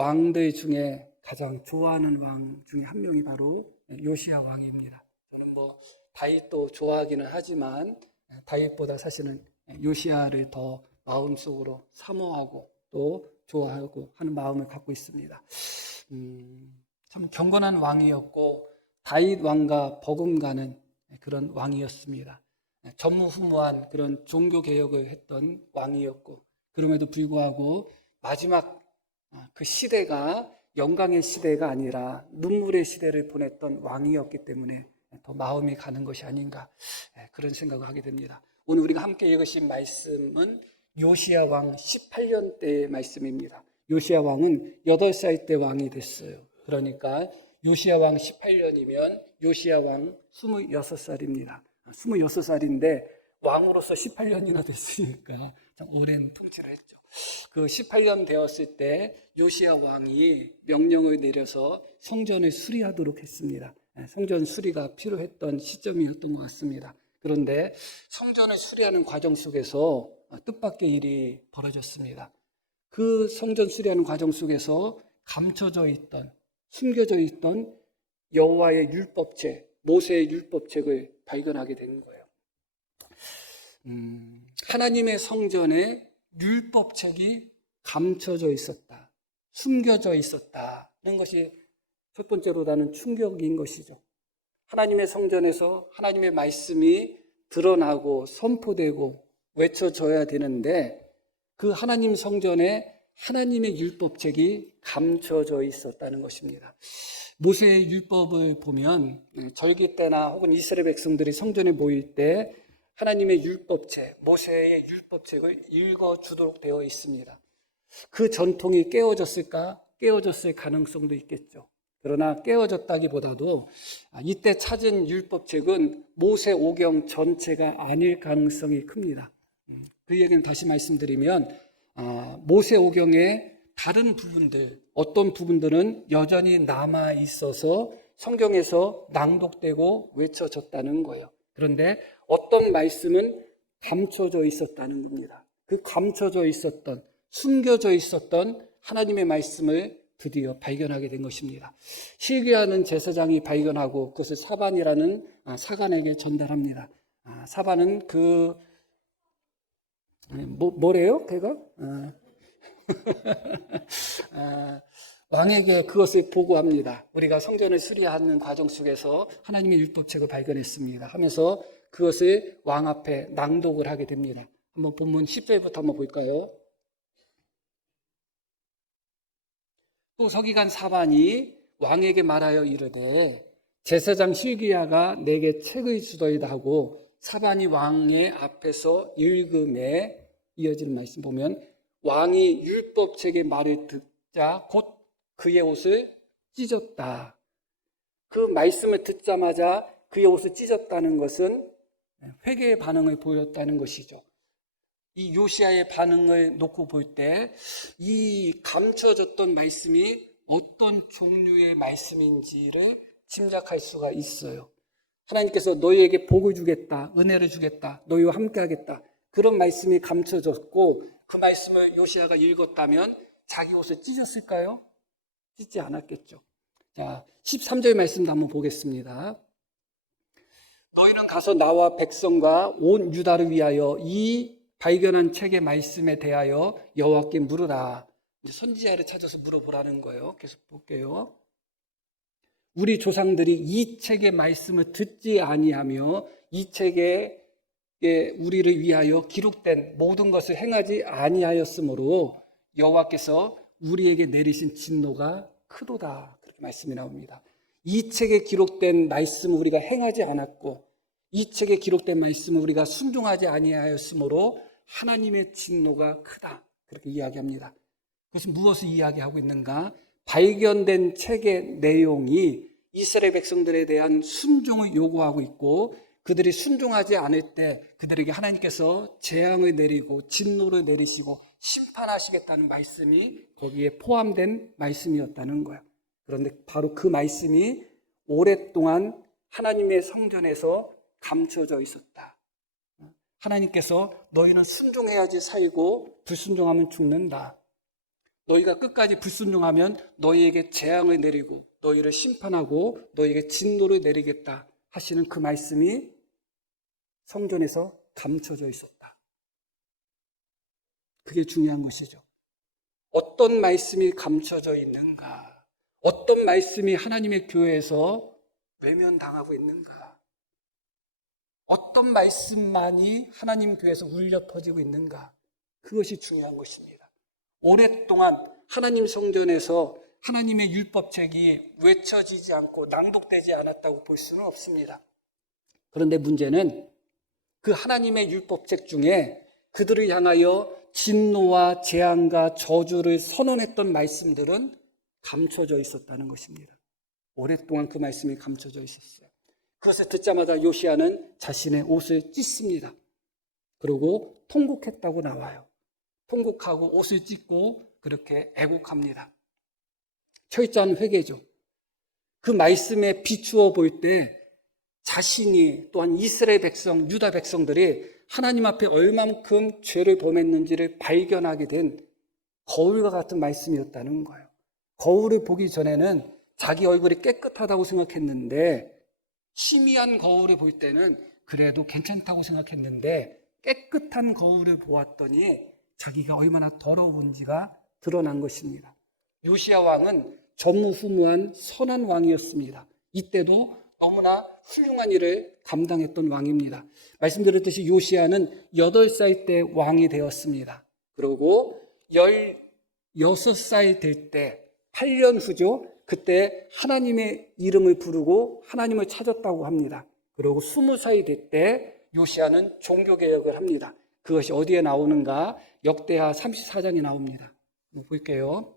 왕들 중에 가장 좋아하는 왕 중에 한 명이 바로 요시야 왕입니다. 저는 다윗도 좋아하기는 하지만 다윗보다 사실은 요시야를 더 마음속으로 사모하고 또 좋아하고 하는 마음을 갖고 있습니다. 참 경건한 왕이었고 다윗 왕과 버금가는 그런 왕이었습니다. 전무후무한 그런 종교 개혁을 했던 왕이었고, 그럼에도 불구하고 마지막 그 시대가 영광의 시대가 아니라 눈물의 시대를 보냈던 왕이었기 때문에 더 마음이 가는 것이 아닌가, 그런 생각을 하게 됩니다. 오늘 우리가 함께 읽으신 말씀은 요시야 왕 18년 때의 말씀입니다. 요시야 왕은 8살 때 왕이 됐어요. 그러니까 요시야 왕 18년이면 요시야 왕 26살입니다. 26살인데 왕으로서 18년이나 됐으니까 참 오랜 통치를 했죠. 그 18년 되었을 때 요시야 왕이 명령을 내려서 성전을 수리하도록 했습니다. 성전 수리가 필요했던 시점이었던 것 같습니다. 그런데 성전을 수리하는 과정 속에서 뜻밖의 일이 벌어졌습니다. 그 성전 수리하는 과정 속에서 감춰져 있던, 숨겨져 있던 여호와의 율법책, 모세의 율법책을 발견하게 된 거예요. 하나님의 성전에 율법책이 감춰져 있었다, 숨겨져 있었다는 것이 첫 번째로 나는 충격인 것이죠. 하나님의 성전에서 하나님의 말씀이 드러나고 선포되고 외쳐져야 되는데 그 하나님 성전에 하나님의 율법책이 감춰져 있었다는 것입니다. 모세의 율법을 보면 절기 때나 혹은 이스라엘 백성들이 성전에 모일 때 하나님의 율법책, 모세의 율법책을 읽어주도록 되어 있습니다. 그 전통이 깨어졌을까? 깨어졌을 가능성도 있겠죠. 그러나 깨어졌다기보다도 이때 찾은 율법책은 모세 오경 전체가 아닐 가능성이 큽니다. 그 얘기는 다시 말씀드리면 모세 오경의 다른 부분들, 어떤 부분들은 여전히 남아 있어서 성경에서 낭독되고 외쳐졌다는 거예요. 그런데 어떤 말씀은 감춰져 있었다는 겁니다. 그 감춰져 있었던, 숨겨져 있었던 하나님의 말씀을 드디어 발견하게 된 것입니다. 시기하는 제사장이 발견하고 그것을 사반이라는 사관에게 전달합니다. 사반은 뭐래요? 걔가? 왕에게 그것을 보고합니다. 우리가 성전을 수리하는 과정 속에서 하나님의 율법책을 발견했습니다 하면서 그것을 왕 앞에 낭독을 하게 됩니다. 한번 본문 10절부터 한번 볼까요? 또 서기관 사반이 왕에게 말하여 이르되 제사장 실기야가 내게 책을 주더이다 하고 사반이 왕의 앞에서 읽음에 이어지는 말씀 보면 왕이 율법책의 말을 듣자 곧 그의 옷을 찢었다. 그 말씀을 듣자마자 그의 옷을 찢었다는 것은 회개의 반응을 보였다는 것이죠. 이 요시야의 반응을 놓고 볼 때 이 감춰졌던 말씀이 어떤 종류의 말씀인지를 짐작할 수가 있어요. 하나님께서 너희에게 복을 주겠다, 은혜를 주겠다, 너희와 함께 하겠다, 그런 말씀이 감춰졌고 그 말씀을 요시야가 읽었다면 자기 옷을 찢었을까요? 찢지 않았겠죠. 자, 13절 말씀도 한번 보겠습니다. 너희는 가서 나와 백성과 온 유다를 위하여 이 발견한 책의 말씀에 대하여 여호와께 물으라. 선지자를 찾아서 물어보라는 거예요. 계속 볼게요. 우리 조상들이 이 책의 말씀을 듣지 아니하며 이 책에 우리를 위하여 기록된 모든 것을 행하지 아니하였으므로 여호와께서 우리에게 내리신 진노가 크도다. 그렇게 말씀이 나옵니다. 이 책에 기록된 말씀을 우리가 행하지 않았고 이 책에 기록된 말씀을 우리가 순종하지 아니하였으므로 하나님의 진노가 크다. 그렇게 이야기합니다. 그것은 무엇을 이야기하고 있는가? 발견된 책의 내용이 이스라엘 백성들에 대한 순종을 요구하고 있고 그들이 순종하지 않을 때 그들에게 하나님께서 재앙을 내리고 진노를 내리시고 심판하시겠다는 말씀이 거기에 포함된 말씀이었다는 거예요. 그런데 바로 그 말씀이 오랫동안 하나님의 성전에서 감춰져 있었다. 하나님께서 너희는 순종해야지 살고 불순종하면 죽는다. 너희가 끝까지 불순종하면 너희에게 재앙을 내리고 너희를 심판하고 너희에게 진노를 내리겠다 하시는 그 말씀이 성전에서 감춰져 있었다. 그게 중요한 것이죠. 어떤 말씀이 감춰져 있는가? 어떤 말씀이 하나님의 교회에서 외면당하고 있는가? 어떤 말씀만이 하나님 교회에서 울려 퍼지고 있는가? 그것이 중요한 것입니다. 오랫동안 하나님 성전에서 하나님의 율법책이 외쳐지지 않고 낭독되지 않았다고 볼 수는 없습니다. 그런데 문제는 그 하나님의 율법책 중에 그들을 향하여 진노와 재앙과 저주를 선언했던 말씀들은 감춰져 있었다는 것입니다. 오랫동안 그 말씀이 감춰져 있었어요. 그것을 듣자마자 요시야는 자신의 옷을 찢습니다. 그리고 통곡했다고 나와요. 통곡하고 옷을 찢고 그렇게 애곡합니다. 철저한 회개죠. 그 말씀에 비추어 볼 때 자신이 또한 이스라엘 백성, 유다 백성들이 하나님 앞에 얼만큼 죄를 범했는지를 발견하게 된 거울과 같은 말씀이었다는 거예요. 거울을 보기 전에는 자기 얼굴이 깨끗하다고 생각했는데 희미한 거울을 볼 때는 그래도 괜찮다고 생각했는데 깨끗한 거울을 보았더니 자기가 얼마나 더러운지가 드러난 것입니다. 요시야 왕은 전무후무한 선한 왕이었습니다. 이때도 너무나 훌륭한 일을 감당했던 왕입니다. 말씀드렸듯이 요시야는 8살 때 왕이 되었습니다. 그리고 16살 될 때 8년 후죠. 그때 하나님의 이름을 부르고 하나님을 찾았다고 합니다. 그리고 20살이 될 때 요시야는 종교개혁을 합니다. 그것이 어디에 나오는가? 역대하 34장에 나옵니다. 볼게요.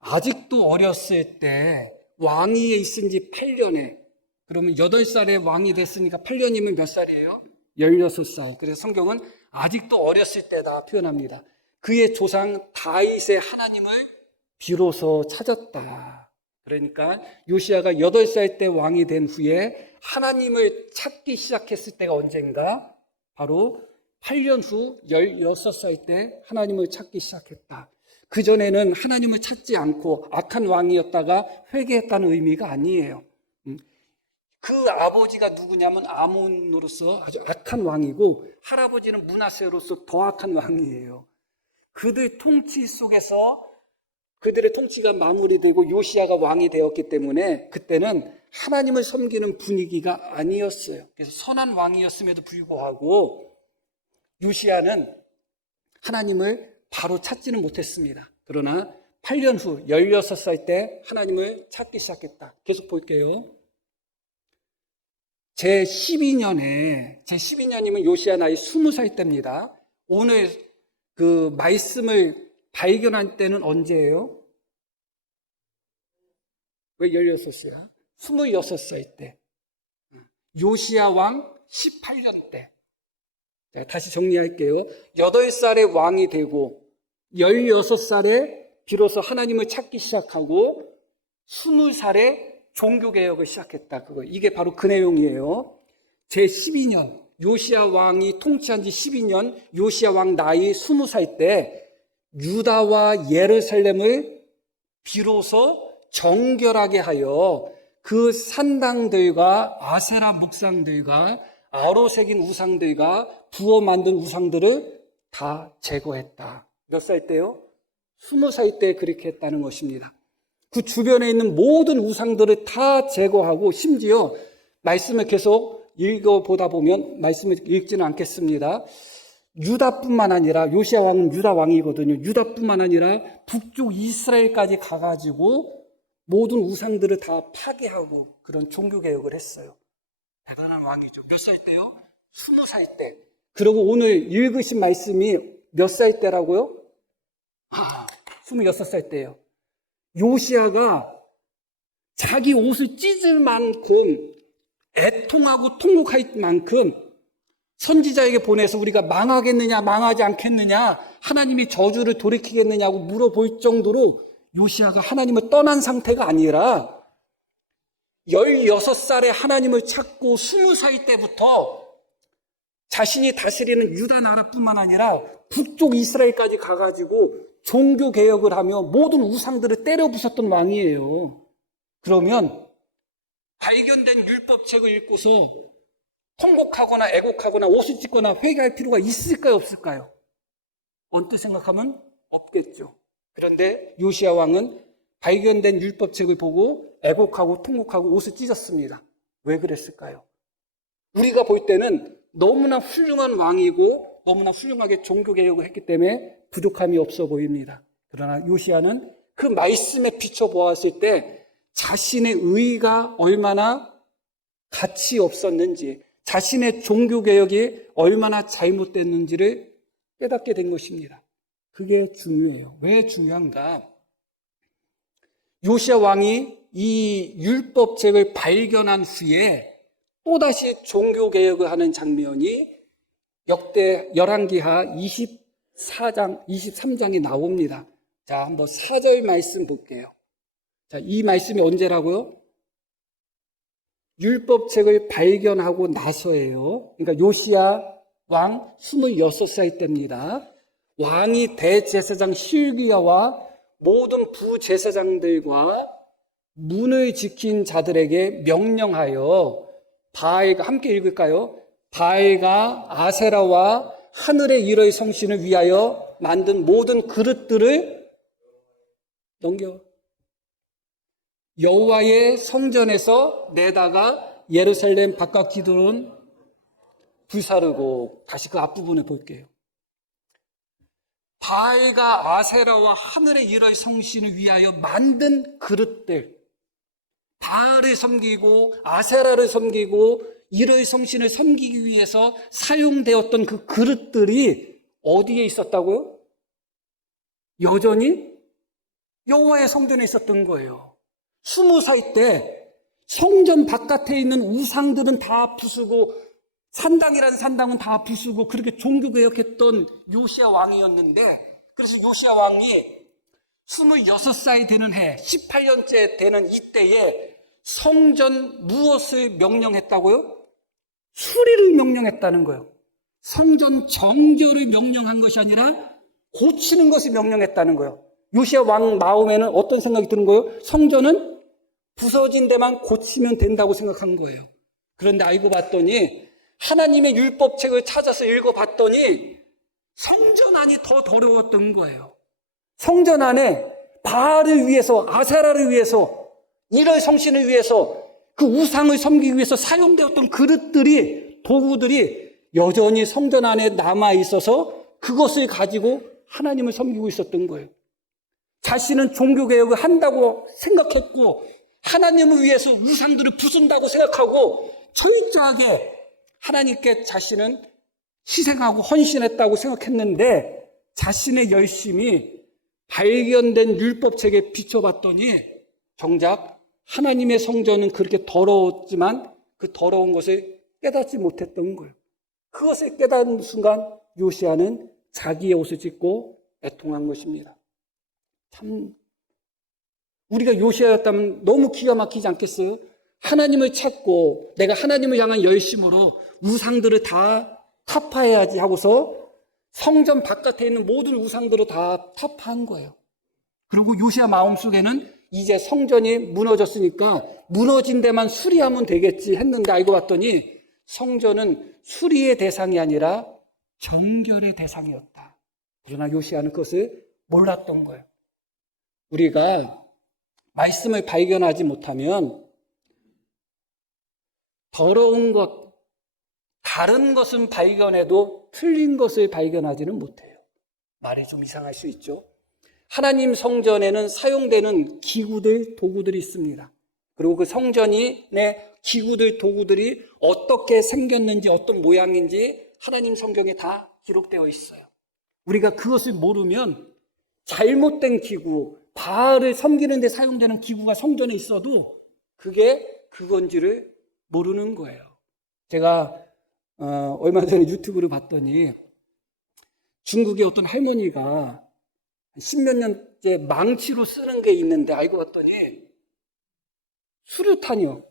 아직도 어렸을 때 왕위에 있은 지 8년에, 그러면 8살에 왕이 됐으니까 8년이면 몇 살이에요? 16살. 그래서 성경은 아직도 어렸을 때다 표현합니다. 그의 조상 다윗의 하나님을 비로소 찾았다. 그러니까 요시야가 8살 때 왕이 된 후에 하나님을 찾기 시작했을 때가 언젠가? 바로 8년 후 16살 때 하나님을 찾기 시작했다. 그전에는 하나님을 찾지 않고 악한 왕이었다가 회개했다는 의미가 아니에요. 그 아버지가 누구냐면 아몬으로서 아주 악한 왕이고 할아버지는 므낫세로서 더 악한 왕이에요. 그들 통치 속에서 그들의 통치가 마무리되고 요시야가 왕이 되었기 때문에 그때는 하나님을 섬기는 분위기가 아니었어요. 그래서 선한 왕이었음에도 불구하고 요시야는 하나님을 바로 찾지는 못했습니다. 그러나 8년 후 16살 때 하나님을 찾기 시작했다. 계속 볼게요. 제 12년이면 요시야 나이 20살 때입니다. 오늘 그 말씀을 발견한 때는 언제예요? 왜 16살이야? 26살 때. 요시야 왕 18년 때. 자, 다시 정리할게요. 8살에 왕이 되고 16살에 비로소 하나님을 찾기 시작하고 20살에 종교개혁을 시작했다. 이게 바로 그 내용이에요. 제 12년 요시야 왕이 통치한 지 12년 요시야 왕 나이 20살 때 유다와 예루살렘을 비로소 정결하게 하여 그 산당들과 아세라 묵상들과 아로 새긴 우상들과 부어 만든 우상들을 다 제거했다. 몇 살 때요? 20살 때 그렇게 했다는 것입니다. 그 주변에 있는 모든 우상들을 다 제거하고 심지어 말씀을 계속 읽어보다 보면 말씀을 읽지는 않겠습니다. 유다뿐만 아니라 요시야 왕은 유다 왕이거든요. 유다뿐만 아니라 북쪽 이스라엘까지 가가지고 모든 우상들을 다 파괴하고 그런 종교개혁을 했어요. 대단한 왕이죠. 몇 살 때요? 20살 때. 그리고 오늘 읽으신 말씀이 몇 살 때라고요? 26살 때예요. 요시야가 자기 옷을 찢을 만큼 애통하고 통곡할 만큼 선지자에게 보내서 우리가 망하겠느냐 망하지 않겠느냐 하나님이 저주를 돌이키겠느냐고 물어볼 정도로 요시야가 하나님을 떠난 상태가 아니라 16살에 하나님을 찾고 20살 때부터 자신이 다스리는 유다 나라뿐만 아니라 북쪽 이스라엘까지 가가지고 종교 개혁을 하며 모든 우상들을 때려 부쉈던 왕이에요. 그러면 발견된 율법책을 읽고서 통곡하거나 애곡하거나 옷을 찢거나 회개할 필요가 있을까요, 없을까요? 언뜻 생각하면 없겠죠. 그런데 요시야 왕은 발견된 율법책을 보고 애곡하고 통곡하고 옷을 찢었습니다. 왜 그랬을까요? 우리가 볼 때는 너무나 훌륭한 왕이고 너무나 훌륭하게 종교개혁을 했기 때문에 부족함이 없어 보입니다. 그러나 요시야는 그 말씀에 비춰보았을 때 자신의 의가 얼마나 가치 없었는지, 자신의 종교개혁이 얼마나 잘못됐는지를 깨닫게 된 것입니다. 그게 중요해요. 왜 중요한가? 요시야 왕이 이 율법책을 발견한 후에 또다시 종교개혁을 하는 장면이 역대 열왕기하 23장에 나옵니다. 자, 한번 4절 말씀 볼게요. 자, 이 말씀이 언제라고요? 율법책을 발견하고 나서예요. 그러니까 요시야 왕 26살 때입니다. 왕이 대제사장 실기야와 모든 부제사장들과 문을 지킨 자들에게 명령하여 바알과 함께 읽을까요? 바알과 아세라와 하늘의 일의 성신을 위하여 만든 모든 그릇들을 넘겨 여호와의 성전에서 내다가 예루살렘 바깥 기둥은 불사르고, 다시 그 앞부분을 볼게요. 바알과 아세라와 하늘의 일의 성신을 위하여 만든 그릇들, 바알을 섬기고 아세라를 섬기고 일의 성신을 섬기기 위해서 사용되었던 그 그릇들이 어디에 있었다고요? 여전히 여호와의 성전에 있었던 거예요. 20살 때 성전 바깥에 있는 우상들은 다 부수고 산당이라는 산당은 다 부수고 그렇게 종교개혁했던 요시야 왕이었는데, 그래서 요시야 왕이 26살 되는 해, 18년째 되는 이때에 성전 무엇을 명령했다고요? 수리를 명령했다는 거예요. 성전 정결을 명령한 것이 아니라 고치는 것을 명령했다는 거예요. 요시야 왕 마음에는 어떤 생각이 드는 거예요? 성전은 부서진 데만 고치면 된다고 생각한 거예요. 그런데 알고 봤더니, 하나님의 율법책을 찾아서 읽어봤더니 성전 안이 더 더러웠던 거예요. 성전 안에 바알을 위해서, 아세라를 위해서, 일의 성신을 위해서, 그 우상을 섬기기 위해서 사용되었던 그릇들이, 도구들이 여전히 성전 안에 남아있어서 그것을 가지고 하나님을 섬기고 있었던 거예요. 자신은 종교개혁을 한다고 생각했고 하나님을 위해서 우상들을 부순다고 생각하고 철저하게 하나님께 자신은 희생하고 헌신했다고 생각했는데, 자신의 열심이 발견된 율법책에 비춰봤더니 정작 하나님의 성전은 그렇게 더러웠지만 그 더러운 것을 깨닫지 못했던 거예요. 그것을 깨닫는 순간 요시야는 자기의 옷을 찢고 애통한 것입니다. 참, 우리가 요시야였다면 너무 기가 막히지 않겠어요? 하나님을 찾고 내가 하나님을 향한 열심으로 우상들을 다 타파해야지 하고서 성전 바깥에 있는 모든 우상들을 다 타파한 거예요. 그리고 요시야 마음속에는 이제 성전이 무너졌으니까 무너진 데만 수리하면 되겠지 했는데, 알고 봤더니 성전은 수리의 대상이 아니라 정결의 대상이었다. 그러나 요시야는 그것을 몰랐던 거예요. 우리가 말씀을 발견하지 못하면 더러운 것, 다른 것은 발견해도 틀린 것을 발견하지는 못해요. 말이 좀 이상할 수 있죠. 하나님 성전에는 사용되는 기구들, 도구들이 있습니다. 그리고 그 성전의 기구들, 도구들이 어떻게 생겼는지, 어떤 모양인지 하나님 성경에 다 기록되어 있어요. 우리가 그것을 모르면 잘못된 기구, 바알을 섬기는 데 사용되는 기구가 성전에 있어도 그게 그건지를 모르는 거예요. 제가 얼마 전에 유튜브를 봤더니 중국의 어떤 할머니가 10몇 년째 망치로 쓰는 게 있는데, 알고 봤더니 수류탄이요.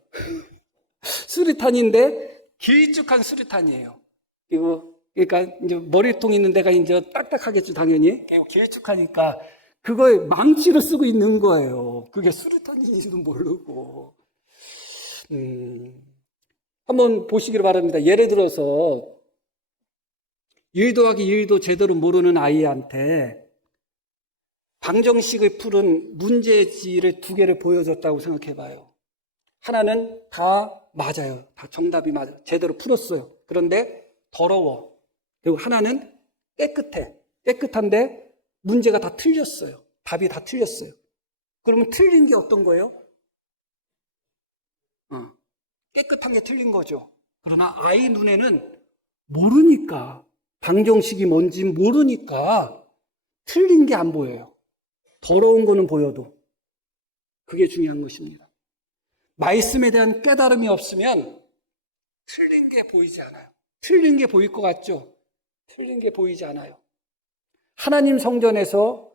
수류탄인데 길쭉한 수류탄이에요. 그리고 그러니까 이제 머리통 있는 데가 이제 딱딱하겠죠, 당연히. 길쭉하니까 그걸 망치로 쓰고 있는 거예요. 그게 수류탄인지도 모르고. 한번 보시기를 바랍니다. 예를 들어서 1 더하기 1도 제대로 모르는 아이한테 방정식을 푸는 문제지를 2개를 보여줬다고 생각해 봐요. 하나는 다 맞아요. 다 정답이 맞아요. 제대로 풀었어요. 그런데 더러워. 그리고 하나는 깨끗해. 깨끗한데 문제가 다 틀렸어요. 답이 다 틀렸어요. 그러면 틀린 게 어떤 거예요? 깨끗한 게 틀린 거죠. 그러나 아이 눈에는 모르니까, 방정식이 뭔지 모르니까 틀린 게 안 보여요. 더러운 거는 보여도. 그게 중요한 것입니다. 말씀에 대한 깨달음이 없으면 틀린 게 보이지 않아요. 틀린 게 보일 것 같죠? 틀린 게 보이지 않아요. 하나님 성전에서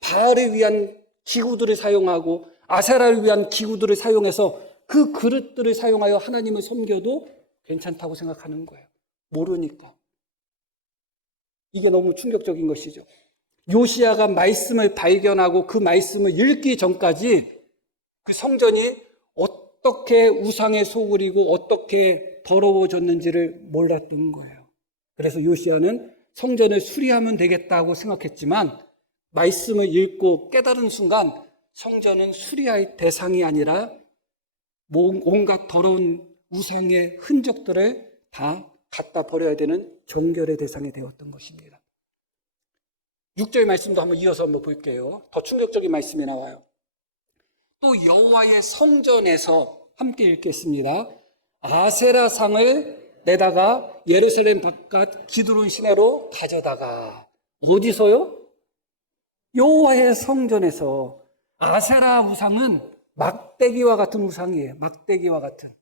바알을 위한 기구들을 사용하고 아세라를 위한 기구들을 사용해서 그 그릇들을 사용하여 하나님을 섬겨도 괜찮다고 생각하는 거예요. 모르니까. 이게 너무 충격적인 것이죠. 요시야가 말씀을 발견하고 그 말씀을 읽기 전까지 그 성전이 어떻게 우상에 소굴이고 어떻게 더러워졌는지를 몰랐던 거예요. 그래서 요시야는 성전을 수리하면 되겠다고 생각했지만 말씀을 읽고 깨달은 순간 성전은 수리할 대상이 아니라 온갖 더러운 우상의 흔적들을 다 갖다 버려야 되는 정결의 대상이 되었던 것입니다. 6절 말씀도 한번 이어서 한번 볼게요. 더 충격적인 말씀이 나와요. 또 여호와의 성전에서 함께 읽겠습니다. 아세라 상을 내다가 예루살렘 바깥 기드론 시내로 가져다가. 어디서요? 여호와의 성전에서. 아세라 우상은 막대기와 같은 우상이에요. 막대기와 같은.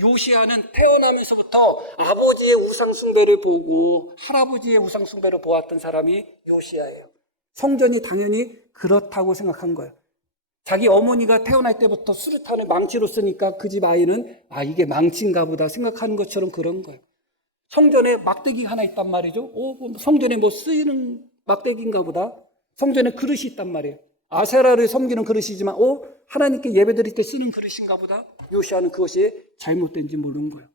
요시야는 태어나면서부터 아버지의 우상 숭배를 보고 할아버지의 우상 숭배를 보았던 사람이 요시야예요. 성전이 당연히 그렇다고 생각한 거예요. 자기 어머니가 태어날 때부터 수류탄을 망치로 쓰니까 그 집 아이는 이게 망치인가 보다 생각하는 것처럼 그런 거예요. 성전에 막대기가 하나 있단 말이죠. 성전에 뭐 쓰이는 막대기인가 보다. 성전에 그릇이 있단 말이에요. 아세라를 섬기는 그릇이지만 하나님께 예배드릴 때 쓰는 그릇인가 보다. 요시야는 그것이 잘못된지 모르는 거예요.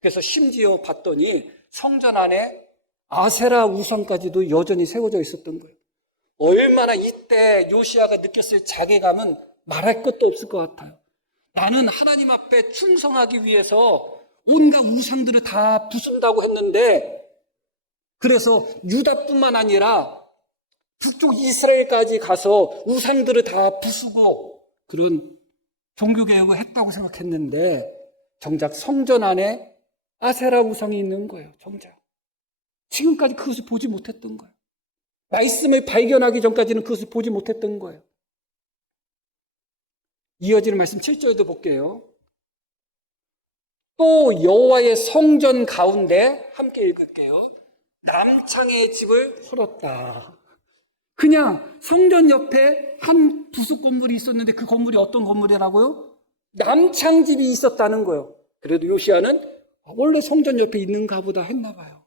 그래서 심지어 봤더니 성전 안에 아세라 우상까지도 여전히 세워져 있었던 거예요. 얼마나 이때 요시야가 느꼈을 자괴감은 말할 것도 없을 것 같아요. 나는 하나님 앞에 충성하기 위해서 온갖 우상들을 다 부순다고 했는데, 그래서 유다뿐만 아니라 북쪽 이스라엘까지 가서 우상들을 다 부수고 그런 종교개혁을 했다고 생각했는데 정작 성전 안에 아세라 우상이 있는 거예요. 정작 지금까지 그것을 보지 못했던 거예요. 말씀을 발견하기 전까지는 그것을 보지 못했던 거예요. 이어지는 말씀 7절도 볼게요. 또 여호와의 성전 가운데, 함께 읽을게요. 남창의 집을 헐었다. 그냥 성전 옆에 한 부속 건물이 있었는데 그 건물이 어떤 건물이라고요? 남창집이 있었다는 거예요. 그래도 요시야는 원래 성전 옆에 있는가 보다 했나 봐요.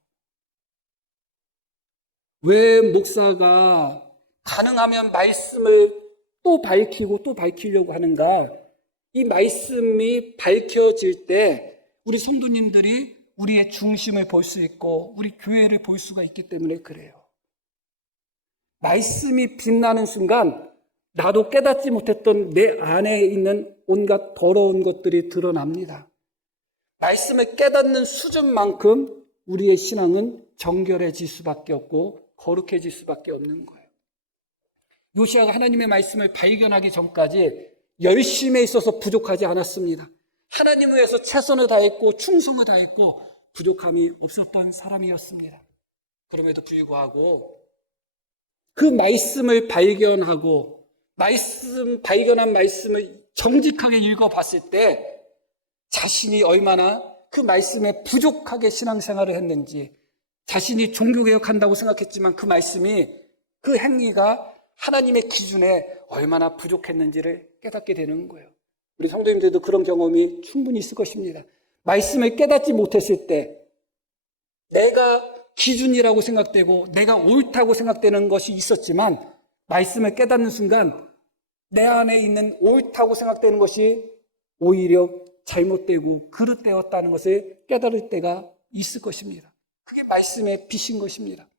왜 목사가 가능하면 말씀을 또 밝히고 또 밝히려고 하는가? 이 말씀이 밝혀질 때 우리 성도님들이 우리의 중심을 볼 수 있고 우리 교회를 볼 수가 있기 때문에 그래요. 말씀이 빛나는 순간 나도 깨닫지 못했던 내 안에 있는 온갖 더러운 것들이 드러납니다. 말씀을 깨닫는 수준만큼 우리의 신앙은 정결해질 수밖에 없고 거룩해질 수밖에 없는 거예요. 요시야가 하나님의 말씀을 발견하기 전까지 열심에 있어서 부족하지 않았습니다. 하나님을 위해서 최선을 다했고 충성을 다했고 부족함이 없었던 사람이었습니다. 그럼에도 불구하고 그 말씀을 발견하고 발견한 말씀을 정직하게 읽어봤을 때 자신이 얼마나 그 말씀에 부족하게 신앙생활을 했는지, 자신이 종교개혁한다고 생각했지만 그 말씀이, 그 행위가 하나님의 기준에 얼마나 부족했는지를 깨닫게 되는 거예요. 우리 성도님들도 그런 경험이 충분히 있을 것입니다. 말씀을 깨닫지 못했을 때 내가 기준이라고 생각되고 내가 옳다고 생각되는 것이 있었지만 말씀을 깨닫는 순간 내 안에 있는 옳다고 생각되는 것이 오히려 잘못되고 그릇되었다는 것을 깨달을 때가 있을 것입니다. 그게 말씀의 빛인 것입니다.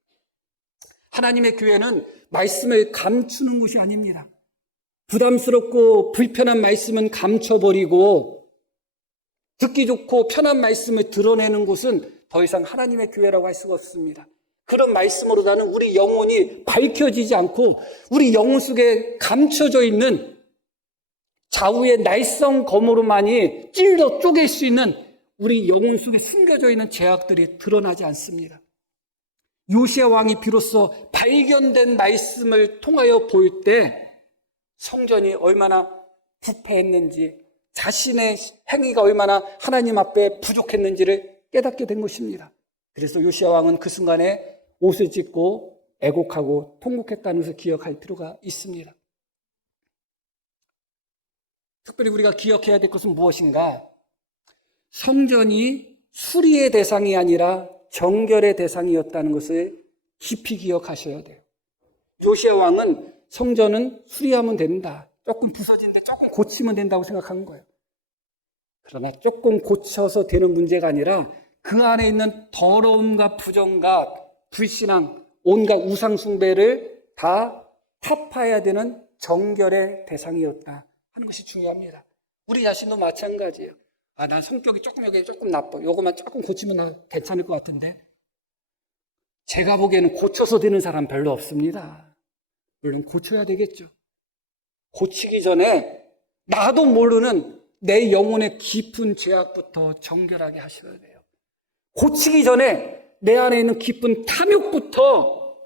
하나님의 교회는 말씀을 감추는 것이 아닙니다. 부담스럽고 불편한 말씀은 감춰버리고 듣기 좋고 편한 말씀을 드러내는 곳은 더 이상 하나님의 교회라고 할 수가 없습니다. 그런 말씀으로 나는 우리 영혼이 밝혀지지 않고 우리 영혼 속에 감춰져 있는 좌우의 날성 검으로만이 찔러 쪼갤 수 있는 우리 영혼 속에 숨겨져 있는 죄악들이 드러나지 않습니다. 요시야 왕이 비로소 발견된 말씀을 통하여 볼 때 성전이 얼마나 부패했는지 자신의 행위가 얼마나 하나님 앞에 부족했는지를 깨닫게 된 것입니다. 그래서 요시야 왕은 그 순간에 옷을 찢고 애곡하고 통곡했다는 것을 기억할 필요가 있습니다. 특별히 우리가 기억해야 될 것은 무엇인가? 성전이 수리의 대상이 아니라 정결의 대상이었다는 것을 깊이 기억하셔야 돼요. 요시야 왕은 성전은 수리하면 된다. 조금 부서진데 조금 고치면 된다고 생각한 거예요. 그러나 조금 고쳐서 되는 문제가 아니라 그 안에 있는 더러움과 부정과 불신앙, 온갖 우상숭배를 다 타파해야 되는 정결의 대상이었다 하는 것이 중요합니다. 우리 자신도 마찬가지예요. 난 성격이 여기 조금 나빠. 요것만 조금 고치면 나 괜찮을 것 같은데. 제가 보기에는 고쳐서 되는 사람 별로 없습니다. 물론 고쳐야 되겠죠. 고치기 전에 나도 모르는 내 영혼의 깊은 죄악부터 정결하게 하셔야 돼요. 고치기 전에 내 안에 있는 깊은 탐욕부터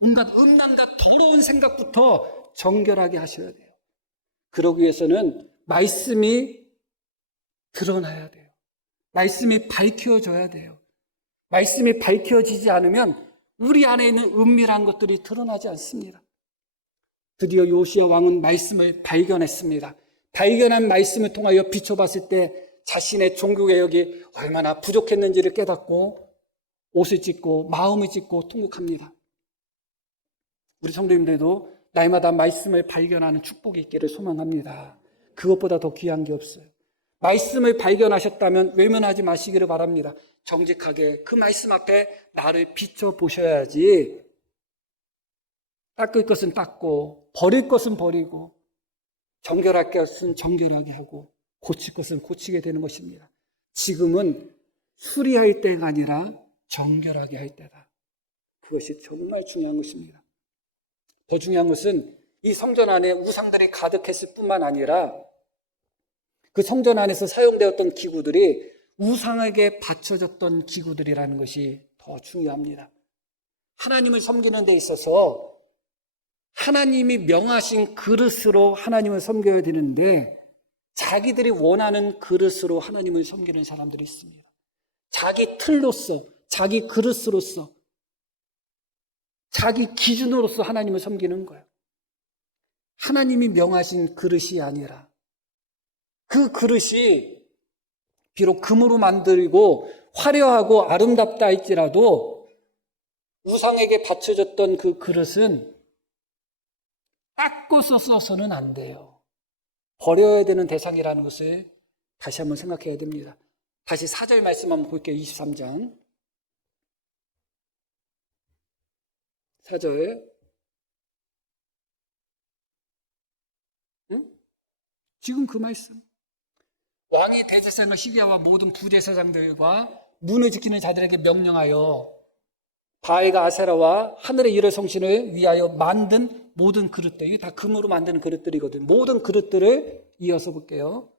온갖 음란과 더러운 생각부터 정결하게 하셔야 돼요. 그러기 위해서는 말씀이 드러나야 돼요. 말씀이 밝혀져야 돼요. 말씀이 밝혀지지 않으면 우리 안에 있는 은밀한 것들이 드러나지 않습니다. 드디어 요시야 왕은 말씀을 발견했습니다. 발견한 말씀을 통하여 비춰봤을 때 자신의 종교개혁이 얼마나 부족했는지를 깨닫고 옷을 찢고 마음을 찢고 통곡합니다. 우리 성도님들도 날마다 말씀을 발견하는 축복이 있기를 소망합니다. 그것보다 더 귀한 게 없어요. 말씀을 발견하셨다면 외면하지 마시기를 바랍니다. 정직하게 그 말씀 앞에 나를 비춰보셔야지 닦을 것은 닦고 버릴 것은 버리고 정결할 것은 정결하게 하고 고칠 것은 고치게 되는 것입니다. 지금은 수리할 때가 아니라 정결하게 할 때다. 그것이 정말 중요한 것입니다. 더 중요한 것은 이 성전 안에 우상들이 가득했을 뿐만 아니라 그 성전 안에서 사용되었던 기구들이 우상에게 바쳐졌던 기구들이라는 것이 더 중요합니다. 하나님을 섬기는 데 있어서 하나님이 명하신 그릇으로 하나님을 섬겨야 되는데 자기들이 원하는 그릇으로 하나님을 섬기는 사람들이 있습니다. 자기 틀로서, 자기 그릇으로서, 자기 기준으로서 하나님을 섬기는 거예요. 하나님이 명하신 그릇이 아니라 그 그릇이 비록 금으로 만들고 화려하고 아름답다 할지라도 우상에게 바쳐졌던 그 그릇은 닦고 써서는 안 돼요. 버려야 되는 대상이라는 것을 다시 한번 생각해야 됩니다. 다시 4절 말씀 한번 볼게요. 23장 4절. 지금 그 말씀. 왕이 대제사장 시기야와 모든 부제사장들과 문을 지키는 자들에게 명령하여 바알과 아세라와 하늘의 이를 성신을 위하여 만든 모든 그릇들, 이게 다 금으로 만드는 그릇들이거든요. 모든 그릇들을 이어서 볼게요.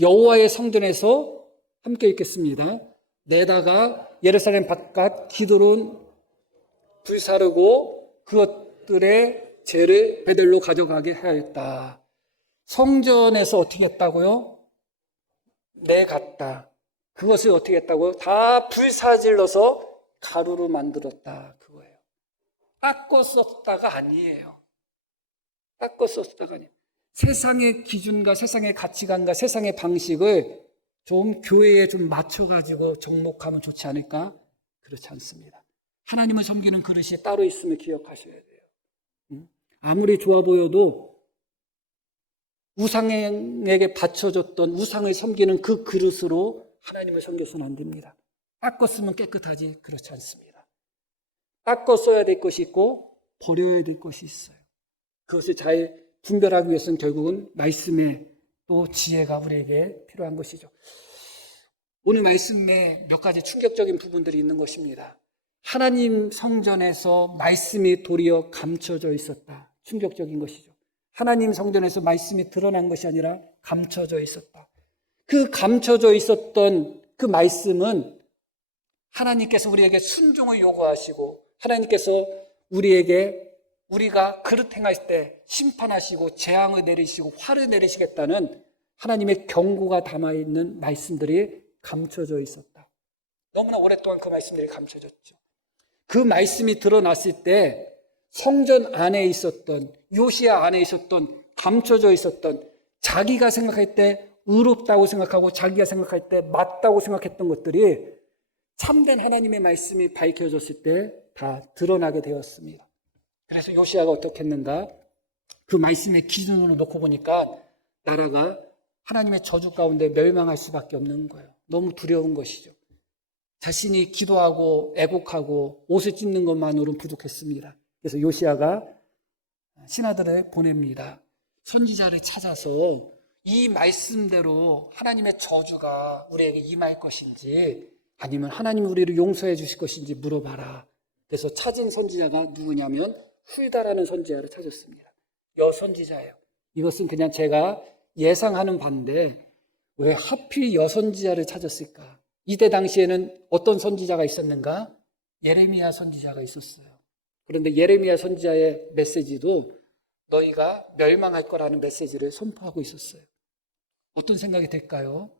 여호와의 성전에서 함께 읽겠습니다. 내다가 예루살렘 바깥 기드론 불사르고 그것들의 죄를 베델로 가져가게 하였다. 성전에서 어떻게 했다고요? 내갔다. 그것을 어떻게 했다고요? 다 불사질러서 가루로 만들었다. 그거예요. 닦고 썼다가 아니에요. 닦고 썼다가 아니에요. 세상의 기준과 세상의 가치관과 세상의 방식을 좀 교회에 좀 맞춰가지고 정목하면 좋지 않을까? 그렇지 않습니다. 하나님을 섬기는 그릇이 따로 있음을 기억하셔야 돼요. 아무리 좋아 보여도 우상에게 바쳐줬던 우상을 섬기는 그 그릇으로 하나님을 섬겨서는 안 됩니다. 닦았으면 깨끗하지 그렇지 않습니다. 닦아 써야 될 것이 있고 버려야 될 것이 있어요. 그것을 잘 분별하기 위해서는 결국은 말씀의 또 지혜가 우리에게 필요한 것이죠. 오늘 말씀에 몇 가지 충격적인 부분들이 있는 것입니다. 하나님 성전에서 말씀이 도리어 감춰져 있었다. 충격적인 것이죠. 하나님 성전에서 말씀이 드러난 것이 아니라 감춰져 있었다. 그 감춰져 있었던 그 말씀은 하나님께서 우리에게 순종을 요구하시고 하나님께서 우리가 그릇 행할 때 심판하시고 재앙을 내리시고 화를 내리시겠다는 하나님의 경고가 담아있는 말씀들이 감춰져 있었다. 너무나 오랫동안 그 말씀들이 감춰졌죠. 그 말씀이 드러났을 때 성전 안에 있었던 요시야 안에 있었던 감춰져 있었던 자기가 생각할 때 의롭다고 생각하고 자기가 생각할 때 맞다고 생각했던 것들이 참된 하나님의 말씀이 밝혀졌을 때 다 드러나게 되었습니다. 그래서 요시야가 어떻게 했는가? 그 말씀의 기준으로 놓고 보니까 나라가 하나님의 저주 가운데 멸망할 수밖에 없는 거예요. 너무 두려운 것이죠. 자신이 기도하고 애곡하고 옷을 찢는 것만으로는 부족했습니다. 그래서 요시야가 신하들을 보냅니다. 선지자를 찾아서 이 말씀대로 하나님의 저주가 우리에게 임할 것인지 아니면 하나님이 우리를 용서해 주실 것인지 물어봐라. 그래서 찾은 선지자가 누구냐면 훌다라는 선지자를 찾았습니다. 여선지자예요. 이것은 그냥 제가 예상하는 바인데 왜 하필 여선지자를 찾았을까? 이때 당시에는 어떤 선지자가 있었는가? 예레미야 선지자가 있었어요. 그런데 예레미야 선지자의 메시지도 너희가 멸망할 거라는 메시지를 선포하고 있었어요. 어떤 생각이 될까요?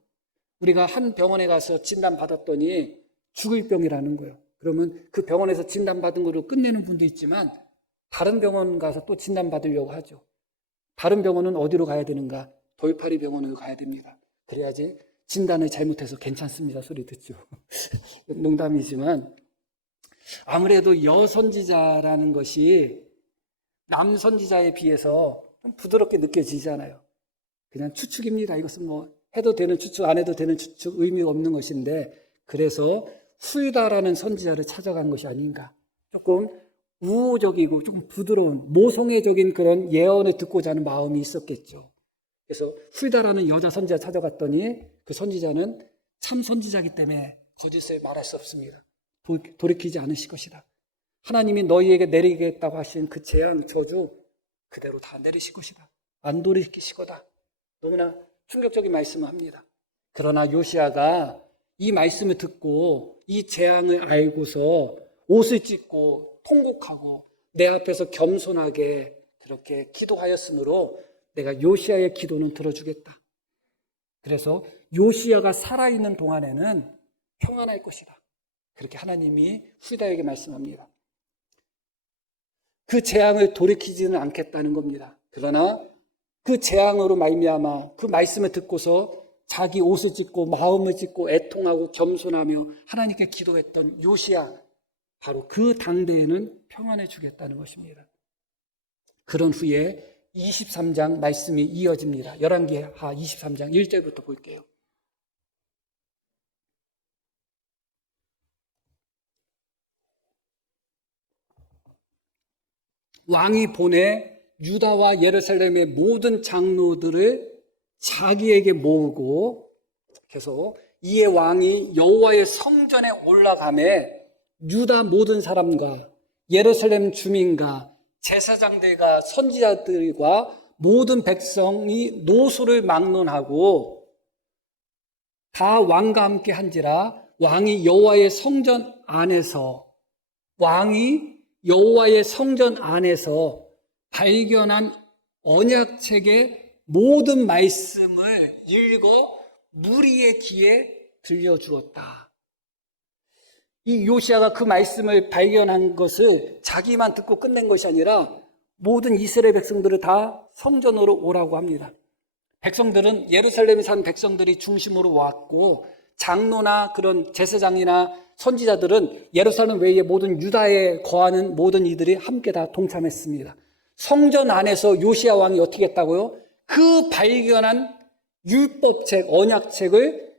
우리가 한 병원에 가서 진단받았더니 죽을 병이라는 거예요. 그러면 그 병원에서 진단받은 거로 끝내는 분도 있지만 다른 병원 가서 또 진단받으려고 하죠. 다른 병원은 어디로 가야 되는가? 돌파리 병원으로 가야 됩니다. 그래야지 진단을 잘못해서 괜찮습니다 소리 듣죠. 농담이지만 아무래도 여선지자라는 것이 남선지자에 비해서 좀 부드럽게 느껴지잖아요. 그냥 추측입니다. 이것은 뭐 해도 되는 추측, 안 해도 되는 추측, 의미가 없는 것인데 그래서 훌다라는 선지자를 찾아간 것이 아닌가. 조금 우호적이고 조금 부드러운 모성애적인 그런 예언을 듣고자 하는 마음이 있었겠죠. 그래서 훌다라는 여자 선지자 찾아갔더니 그 선지자는 참 선지자이기 때문에 거짓을 말할 수 없습니다. 돌이키지 않으실 것이다. 하나님이 너희에게 내리겠다고 하신 그 재앙, 저주 그대로 다 내리실 것이다. 안 돌이키실 거다. 너무나 충격적인 말씀을 합니다. 그러나 요시야가 이 말씀을 듣고 이 재앙을 알고서 옷을 찢고 통곡하고 내 앞에서 겸손하게 그렇게 기도하였으므로 내가 요시야의 기도는 들어주겠다. 그래서 요시야가 살아있는 동안에는 평안할 것이다. 그렇게 하나님이 훌다에게 말씀합니다. 그 재앙을 돌이키지는 않겠다는 겁니다. 그러나 그 재앙으로 말미암아 그 말씀을 듣고서 자기 옷을 찢고 마음을 찢고 애통하고 겸손하며 하나님께 기도했던 요시야, 바로 그 당대에는 평안해 주겠다는 것입니다. 그런 후에 23장 말씀이 이어집니다. 열왕기하 23장 1절부터 볼게요. 왕이 보내 유다와 예루살렘의 모든 장로들을 자기에게 모으고 계속 이에 왕이 여호와의 성전에 올라가매 유다 모든 사람과 예루살렘 주민과 제사장들과 선지자들과 모든 백성이 노소를 막론하고 다 왕과 함께 한지라 왕이 여호와의 성전 안에서 발견한 언약책의 모든 말씀을 읽어 무리의 귀에 들려주었다. 이 요시야가 그 말씀을 발견한 것을 자기만 듣고 끝낸 것이 아니라 모든 이스라엘 백성들을 다 성전으로 오라고 합니다. 백성들은 예루살렘에 산 백성들이 중심으로 왔고 장로나 그런 제사장이나 선지자들은 예루살렘 외에 모든 유다에 거하는 모든 이들이 함께 다 동참했습니다. 성전 안에서 요시야 왕이 어떻게 했다고요? 그 발견한 율법책, 언약책을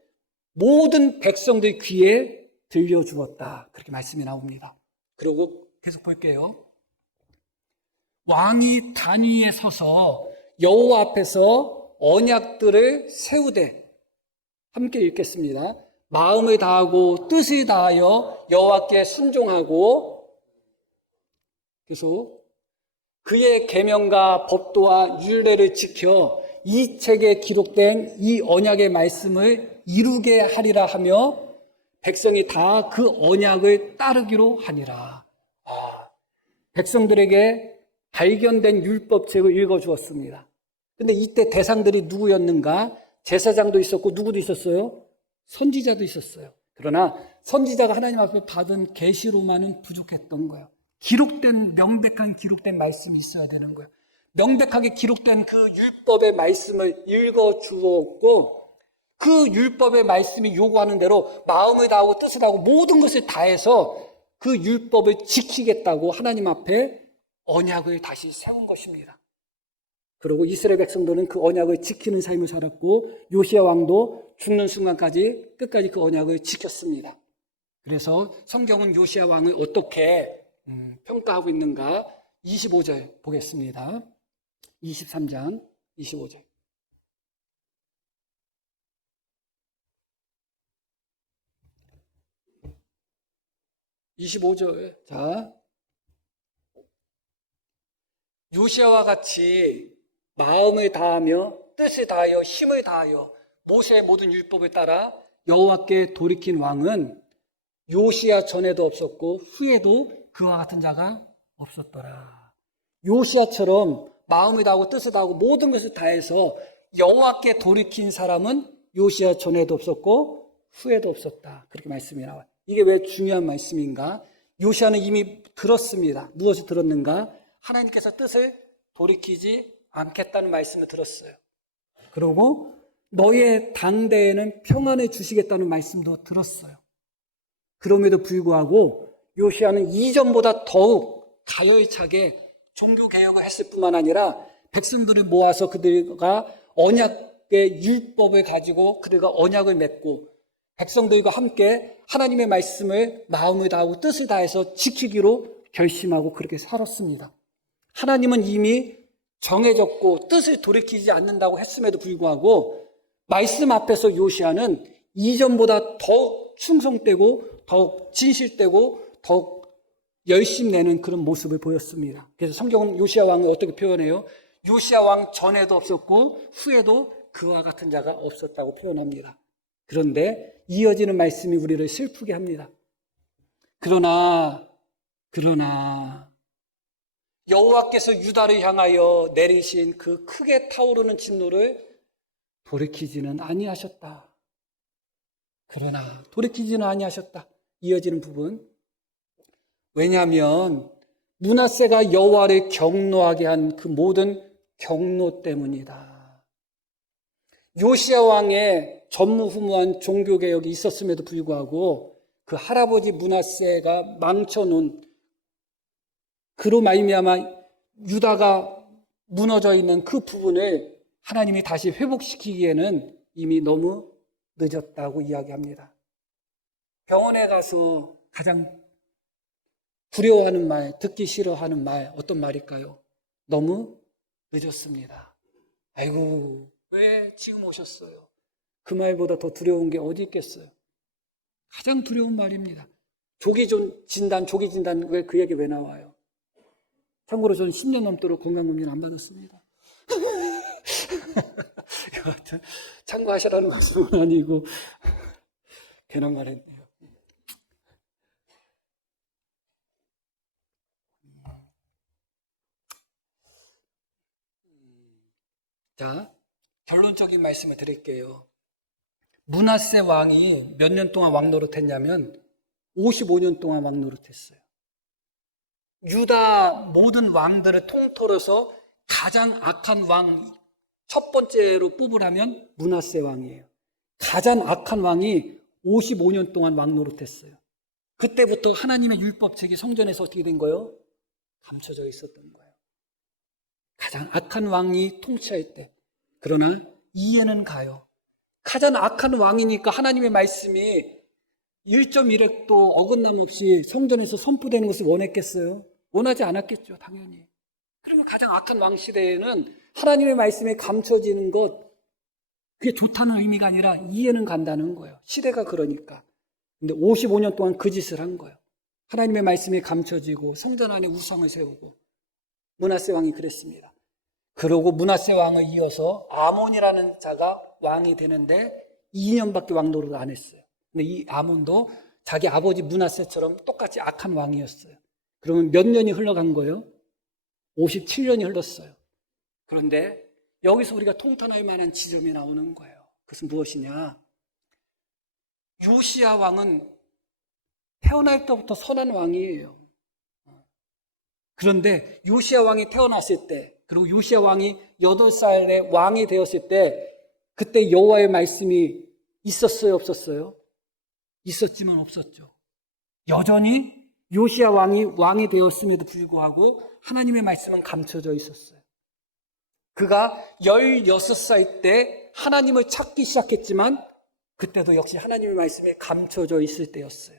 모든 백성들 귀에 들려주었다. 그렇게 말씀이 나옵니다. 그리고 계속 볼게요. 왕이 단위에 서서 여호와 앞에서 언약들을 세우되, 함께 읽겠습니다. 마음을 다하고 뜻을 다하여 여호와께 순종하고, 계속 그의 계명과 법도와 율례를 지켜 이 책에 기록된 이 언약의 말씀을 이루게 하리라 하며 백성이 다 그 언약을 따르기로 하니라. 백성들에게 발견된 율법책을 읽어주었습니다. 근데 이때 대상들이 누구였는가? 제사장도 있었고 누구도 있었어요? 선지자도 있었어요. 그러나 선지자가 하나님 앞에 받은 계시로만은 부족했던 거예요. 명백한 기록된 말씀이 있어야 되는 거예요. 명백하게 기록된 그 율법의 말씀을 읽어주었고 그 율법의 말씀이 요구하는 대로 마음을 다하고 뜻을 다하고 모든 것을 다해서 그 율법을 지키겠다고 하나님 앞에 언약을 다시 세운 것입니다. 그리고 이스라엘 백성들은 그 언약을 지키는 삶을 살았고 요시야 왕도 죽는 순간까지 끝까지 그 언약을 지켰습니다. 그래서 성경은 요시야 왕을 어떻게 평가하고 있는가? 25절 보겠습니다. 23장 25절. 25절. 자, 요시야와 같이 마음을 다하며 뜻을 다하여 힘을 다하여 모세의 모든 율법을 따라 여호와께 돌이킨 왕은 요시야 전에도 없었고 후에도 그와 같은 자가 없었더라. 요시야처럼 마음을 다하고 뜻을 다하고 모든 것을 다해서 여호와께 돌이킨 사람은 요시야 전에도 없었고 후에도 없었다. 그렇게 말씀이 나와요. 이게 왜 중요한 말씀인가? 요시야는 이미 들었습니다. 무엇을 들었는가? 하나님께서 뜻을 돌이키지 않겠다는 말씀을 들었어요. 그리고 너의 당대에는 평안을 주시겠다는 말씀도 들었어요. 그럼에도 불구하고 요시야는 이전보다 더욱 가열차게 종교개혁을 했을 뿐만 아니라 백성들을 모아서 그들과 언약의 율법을 가지고 그들과 언약을 맺고 백성들과 함께 하나님의 말씀을 마음을 다하고 뜻을 다해서 지키기로 결심하고 그렇게 살았습니다. 하나님은 이미 정해졌고 뜻을 돌이키지 않는다고 했음에도 불구하고 말씀 앞에서 요시야는 이전보다 더욱 충성되고 더욱 진실되고 더욱 열심 내는 그런 모습을 보였습니다. 그래서 성경은 요시야 왕을 어떻게 표현해요? 요시야 왕 전에도 없었고 후에도 그와 같은 자가 없었다고 표현합니다. 그런데 이어지는 말씀이 우리를 슬프게 합니다. 그러나 여호와께서 유다를 향하여 내리신 그 크게 타오르는 진노를 돌이키지는 아니하셨다. 그러나 돌이키지는 아니하셨다. 이어지는 부분. 왜냐하면 므낫세가 여호와를 경노하게 한 그 모든 경노 때문이다. 요시야 왕의 전무후무한 종교개혁이 있었음에도 불구하고 그 할아버지 므낫세가 망쳐놓은 그로 말미암아 유다가 무너져 있는 그 부분을 하나님이 다시 회복시키기에는 이미 너무 늦었다고 이야기합니다. 병원에 가서 가장 두려워하는 말, 듣기 싫어하는 말, 어떤 말일까요? 너무 늦었습니다. 아이고, 왜 지금 오셨어요? 그 말보다 더 두려운 게 어디 있겠어요? 가장 두려운 말입니다. 조기 진단 왜 그 얘기 왜 나와요? 참고로 저는 10년 넘도록 건강검진 안 받았습니다. 여하튼 참고하시라는 것은 아니고 괜한 말했네요. 자, 결론적인 말씀을 드릴게요. 므낫세 왕이 몇 년 동안 왕노릇했냐면 55년 동안 왕노릇했어요. 유다 모든 왕들을 통틀어서 가장 악한 왕 첫 번째로 뽑으라면 므낫세 왕이에요. 가장 악한 왕이 55년 동안 왕 노릇했어요. 그때부터 하나님의 율법책이 성전에서 어떻게 된 거예요? 감춰져 있었던 거예요. 가장 악한 왕이 통치할 때. 그러나 이해는 가요. 가장 악한 왕이니까 하나님의 말씀이 1.1획도 어긋남 없이 성전에서 선포되는 것을 원했겠어요? 원하지 않았겠죠, 당연히. 그러면 가장 악한 왕 시대에는 하나님의 말씀에 감춰지는 것, 그게 좋다는 의미가 아니라 이해는 간다는 거예요. 시대가 그러니까. 근데 55년 동안 그 짓을 한 거예요. 하나님의 말씀이 감춰지고 성전 안에 우상을 세우고. 므낫세 왕이 그랬습니다. 그러고 므낫세 왕을 이어서 아몬이라는 자가 왕이 되는데 2년밖에 왕 노릇을 안 했어요. 근데 이 아몬도 자기 아버지 므낫세처럼 똑같이 악한 왕이었어요. 그러면 몇 년이 흘러간 거예요? 57년이 흘렀어요. 그런데 여기서 우리가 통탄할 만한 지점이 나오는 거예요. 그것은 무엇이냐? 요시야 왕은 태어날 때부터 선한 왕이에요. 그런데 요시야 왕이 태어났을 때, 그리고 요시야 왕이 8살에 왕이 되었을 때, 그때 여호와의 말씀이 있었어요, 없었어요? 있었지만 없었죠. 여전히 요시야 왕이 되었음에도 불구하고 하나님의 말씀은 감춰져 있었어요. 그가 16살 때 하나님을 찾기 시작했지만 그때도 역시 하나님의 말씀이 감춰져 있을 때였어요.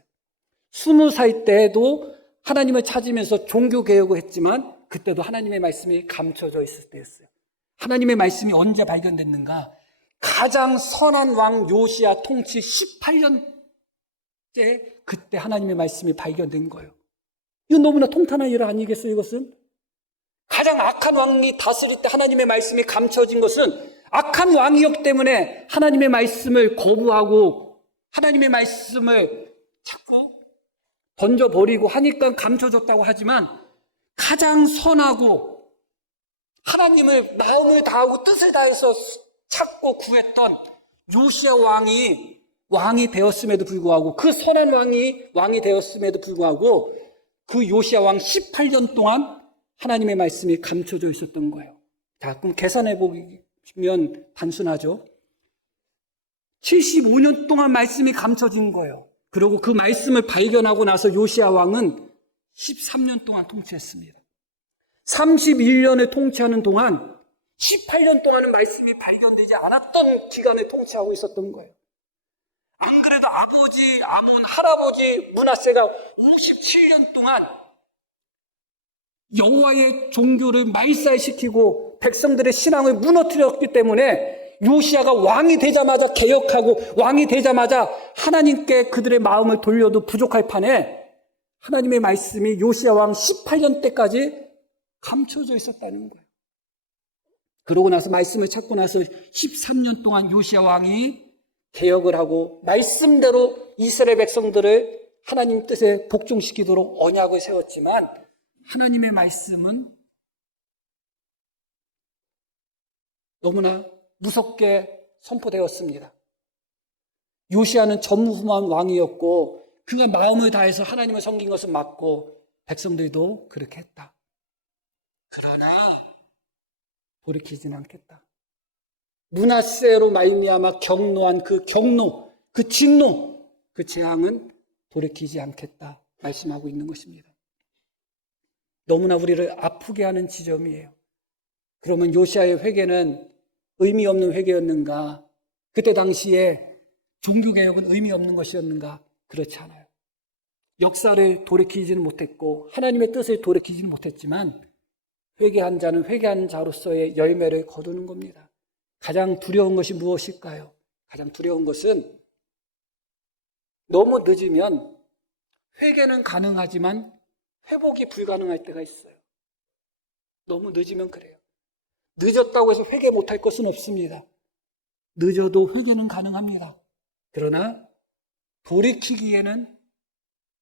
20살 때에도 하나님을 찾으면서 종교개혁을 했지만 그때도 하나님의 말씀이 감춰져 있을 때였어요. 하나님의 말씀이 언제 발견됐는가? 가장 선한 왕 요시야 통치 18년째 그때 하나님의 말씀이 발견된 거예요. 이건 너무나 통탄한 일 아니겠어요, 이것은? 가장 악한 왕이 다스릴 때 하나님의 말씀이 감춰진 것은 악한 왕이었기 때문에 하나님의 말씀을 거부하고 하나님의 말씀을 자꾸 던져버리고 하니까 감춰졌다고 하지만 가장 선하고 하나님을 마음을 다하고 뜻을 다해서 찾고 구했던 요시야 왕이 되었음에도 불구하고 그 선한 왕이 되었음에도 불구하고 그 요시야 왕 18년 동안 하나님의 말씀이 감춰져 있었던 거예요. 자, 그럼 계산해 보면 단순하죠. 75년 동안 말씀이 감춰진 거예요. 그리고 그 말씀을 발견하고 나서 요시야 왕은 13년 동안 통치했습니다. 31년을 통치하는 동안 18년 동안은 말씀이 발견되지 않았던 기간을 통치하고 있었던 거예요. 안 그래도 아버지 아몬, 할아버지 므낫세가 57년 동안 여호와의 종교를 말살시키고 백성들의 신앙을 무너뜨렸기 때문에 요시야가 왕이 되자마자 개혁하고 왕이 되자마자 하나님께 그들의 마음을 돌려도 부족할 판에 하나님의 말씀이 요시야 왕 18년 때까지 감춰져 있었다는 거예요. 그러고 나서 말씀을 찾고 나서 13년 동안 요시야 왕이 개혁을 하고 말씀대로 이스라엘 백성들을 하나님 뜻에 복종시키도록 언약을 세웠지만 하나님의 말씀은 너무나 무섭게 선포되었습니다. 요시야는 전무후무한 왕이었고 그가 마음을 다해서 하나님을 섬긴 것은 맞고 백성들도 그렇게 했다. 그러나 돌이키지는 않겠다. 므낫세로 말미암아 경노한 그 경노, 그 진노, 그 재앙은 돌이키지 않겠다 말씀하고 있는 것입니다. 너무나 우리를 아프게 하는 지점이에요. 그러면 요시야의 회개는 의미 없는 회개였는가? 그때 당시에 종교개혁은 의미 없는 것이었는가? 그렇지 않아요. 역사를 돌이키지는 못했고 하나님의 뜻을 돌이키지는 못했지만 회개한 자는 회개한 자로서의 열매를 거두는 겁니다. 가장 두려운 것이 무엇일까요? 가장 두려운 것은 너무 늦으면 회개는 가능하지만 회복이 불가능할 때가 있어요. 너무 늦으면 그래요. 늦었다고 해서 회개 못할 것은 없습니다. 늦어도 회개는 가능합니다. 그러나 돌이키기에는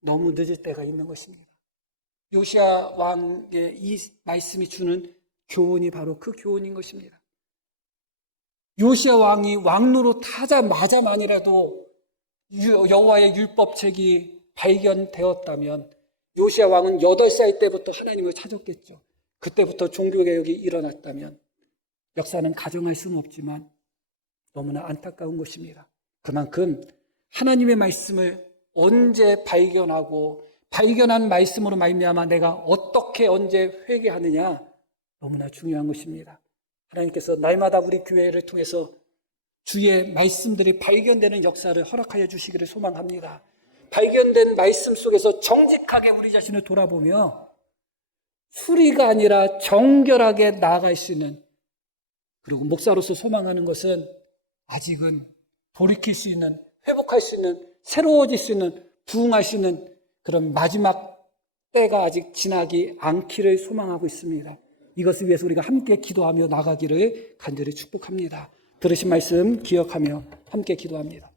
너무 늦을 때가 있는 것입니다. 요시야 왕의 이 말씀이 주는 교훈이 바로 그 교훈인 것입니다. 요시야 왕이 왕노로 타자마자만이라도 여호와의 율법책이 발견되었다면 요시야 왕은 8살 때부터 하나님을 찾았겠죠. 그때부터 종교개혁이 일어났다면 역사는 가정할 수는 없지만 너무나 안타까운 것입니다. 그만큼 하나님의 말씀을 언제 발견하고 발견한 말씀으로 말미암아 내가 어떻게 언제 회개하느냐 너무나 중요한 것입니다. 하나님께서 날마다 우리 교회를 통해서 주의 말씀들이 발견되는 역사를 허락하여 주시기를 소망합니다. 발견된 말씀 속에서 정직하게 우리 자신을 돌아보며 수리가 아니라 정결하게 나아갈 수 있는, 그리고 목사로서 소망하는 것은 아직은 돌이킬 수 있는, 회복할 수 있는, 새로워질 수 있는, 부흥할 수 있는 그런 마지막 때가 아직 지나지 않기를 소망하고 있습니다. 이것을 위해서 우리가 함께 기도하며 나가기를 간절히 축복합니다. 들으신 말씀 기억하며 함께 기도합니다.